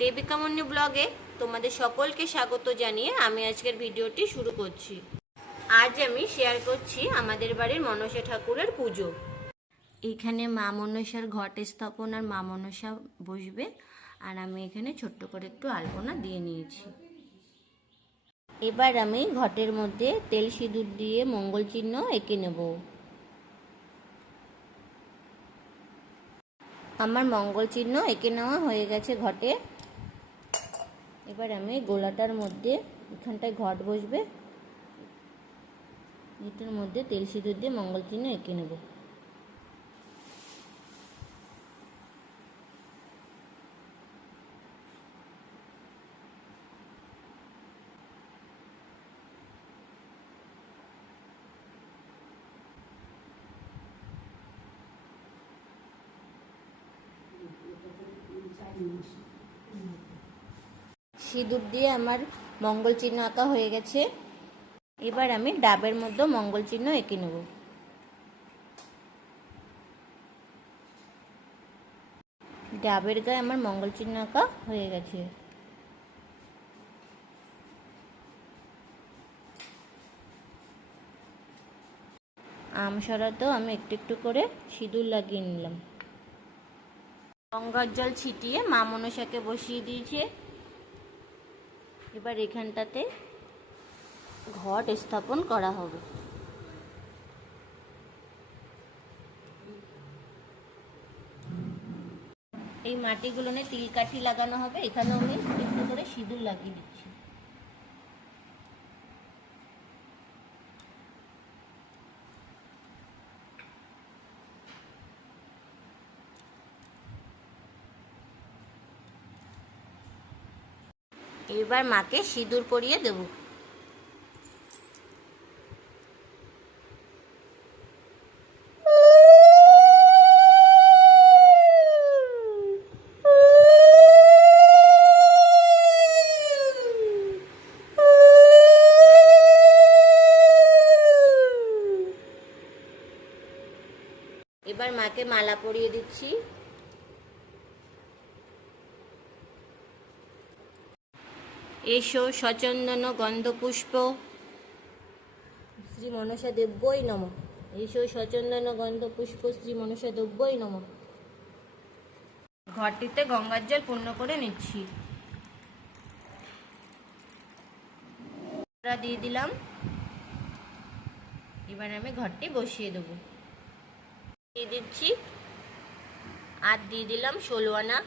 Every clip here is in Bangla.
দেবিকামন্য ব্লগে তোমাদের সকলকে স্বাগত জানিয়ে আমি আজকের ভিডিওটি শুরু করছি। আজ আমি শেয়ার করছি আমাদের বাড়ির মনসা ঠাকুরের পুজো। এখানে মা মনসার ঘট স্থাপন আর মা মনসা বসবে আর আমি এখানে ছোট্ট করে একটু আলপনা দিয়ে নিয়েছি। এবার আমি ঘটের মধ্যে তেল সিঁদুর দিয়ে মঙ্গল চিহ্ন এঁকে নেব। আমার মঙ্গল চিহ্ন এঁকে নেওয়া হয়ে গেছে ঘটে। এবার আমি গোলাটার মধ্যে এখানটায় ঘট বসবে। এটার মধ্যে তেল সিঁদুর দিয়ে মঙ্গল চিহ্ন এঁকে নেব। সিঁদুর দিয়ে আমার মঙ্গল চিহ্ন আঁকা হয়ে গেছে। এবার আমি ডাবের মধ্যে মঙ্গল চিহ্ন এঁকে নেব। ডাবের গায়ে আমার মঙ্গল চিহ্ন আঁকা হয়ে গেছে। আমসরাতেও আমি একটু একটু করে সিঁদুর লাগিয়ে নিলাম। গঙ্গার জল ছিটিয়ে মা মনসাকে বসিয়ে দিয়েছে। এবার এখানটাতে ঘট স্থাপন করা হবে। এই মাটিগুলো নিয়ে তিল কাঠি লাগানো হবে। এখানেও আমি একটু করে সিঁদুর লাগিয়ে দিচ্ছি। এবার মাকে সিঁদুর পরিয়ে দেব। এবার মাকে মালা পরিয়ে দিচ্ছি। এসো, সচন্দন গন্ধপুষ্প। শ্রী মনসা দেব্যই নম। এসো, সচন্দন গন্ধপুষ্প শ্রী মনসা দেব্যই নম। ঘরটিতে গঙ্গার জল পূর্ণ করে নিচ্ছি। দিয়ে দিলাম। এবার আমি ঘরটি বসিয়ে দেবো। দিয়ে দিচ্ছি। আর দিয়ে দিলাম ষোলো আনা।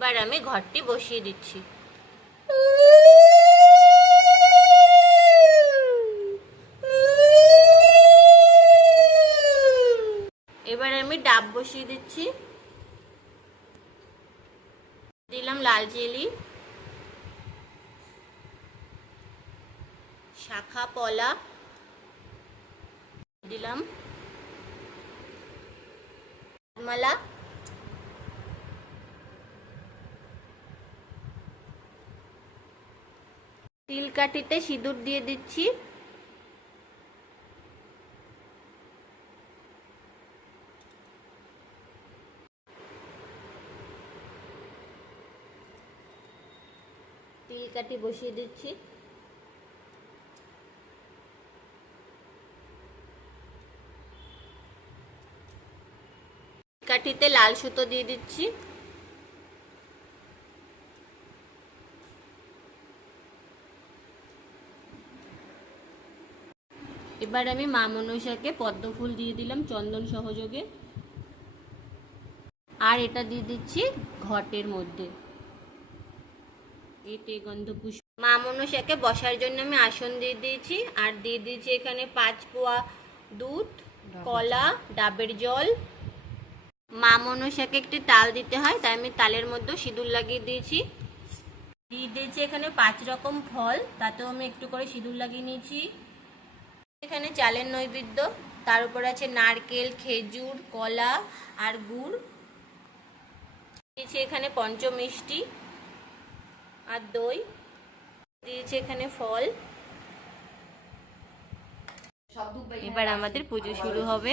এবার আমি ঘরটি বসিয়ে দিচ্ছি। এবার আমি ডাব বসিয়ে দিচ্ছি। দিলাম লাল জেলি শাখা পলা। দিলাম। মালা। তিল কাঠিতে সিঁদুর দিয়ে দিচ্ছি। তিল কাঠি বসিয়ে দিচ্ছি। কাঠিতে লাল সুতো দিয়ে দিচ্ছি। এবার আমি মা মনসাকে পদ্ম ফুল দিয়ে দিলাম চন্দন সহযোগে। আর এটা দিয়ে দিচ্ছি ঘটের মধ্যে। এতে গন্ধপুষ্প মা মনসাকে বসার জন্য আমি আসন দিয়ে দিয়েছি। আর দিয়ে দিয়েছি এখানে পাঁচ পোয়া দুধ কলা ডাবের জল। মা মনসাকে একটি তাল দিতে হয় তাই আমি তালের মধ্যে সিঁদুর লাগিয়ে দিয়েছি। দিয়ে দিয়েছি এখানে পাঁচ রকম ফল তাতেও আমি একটু করে সিঁদুর লাগিয়ে নিয়েছি। এখানে চালের নৈবেদ্য তার উপর আছে নারকেল খেজুর কলা আর গুড়। দিয়েছি এখানে পঞ্চমিষ্টি আর দই। দিয়েছে এখানে ফল। এবার আমাদের পুজো শুরু হবে।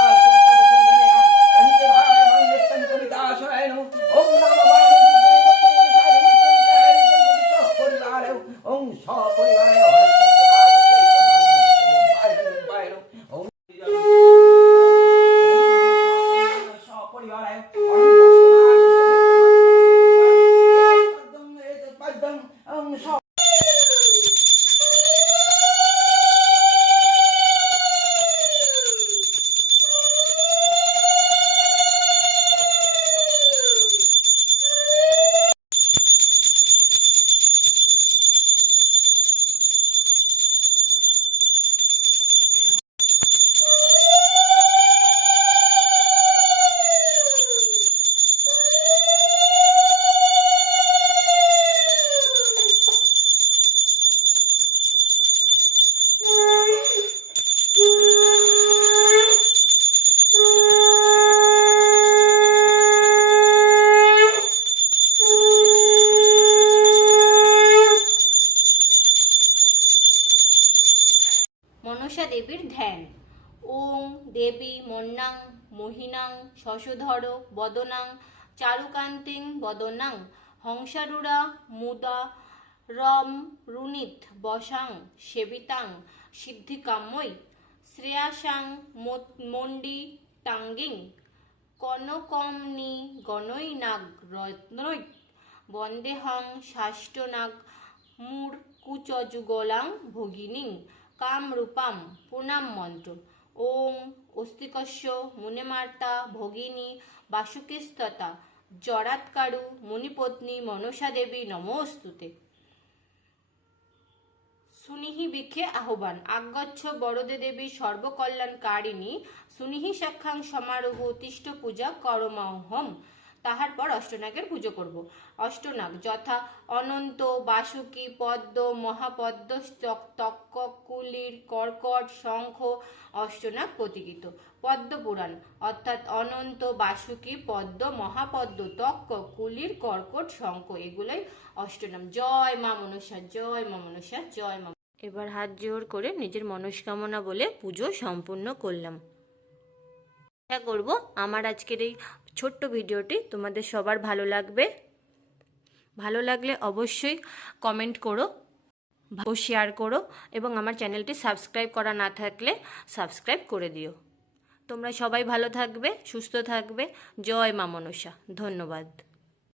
ধ্যান। ওং দেবী মন্নাং মোহিনাং শশধর বদনাং চারুকান্তিং বদনাং হংসারুরা মুদা রম রুনিত বসাং সেবিতাং সিদ্ধিকাময়ী শ্রেয়াসাং মন্ডি টাঙ্গিং কনকমনি গণই নাগ রত্নৈ বন্দেহং শাষ্টনাগ মূর কুচযুগলাং ভগিনীং কামরূপাম পুনাম মন্ত্র ওং অস্তিকস্য মুনেমার্তা ভগিনী বাসুকিস্ততা জরাৎকারু মুনিপত্নী মনসা দেবী নমস্তুতে। সুনিহি বিক্ষে আহ্বান। আজ্ঞচ্ছ বরদে দেবী সর্বকল্যাণকারিণী। সুনিহি সাক্ষাং সমারোহ উত্তিষ্ট পূজা করমাহম। তাহার পর অষ্টনাগের পুজো করব। অষ্টনাগ যথা অনন্ত, বাসুকি, পদ্ম, মহাপদ্ম, চক- তক্ক কুলির, কর্কট, শঙ্খ, অষ্টনাগ প্রতীকিত। পদ্ম পুরাণ, অর্থাৎ অনন্ত, বাসুকি, পদ্ম, মহাপদ্ম তক্ক কুলির, কর্কট, শঙ্খ, এগুলোই অষ্টনাম জয় মা মনসা, জয় মা মনসা, জয় মা এবার হাত জোর করে নিজের মনস্কামনা বলে পুজো সম্পূর্ণ করলাম। করব আমার আজকের এই ছোট্ট ভিডিওটি তোমাদের সবার ভালো লাগবে। ভালো লাগলে অবশ্যই কমেন্ট করো ও শেয়ার করো এবং আমার চ্যানেলটি সাবস্ক্রাইব করা না থাকলে সাবস্ক্রাইব করে দিও। তোমরা সবাই ভালো থাকবে, সুস্থ থাকবে। জয় মা মনসা। ধন্যবাদ।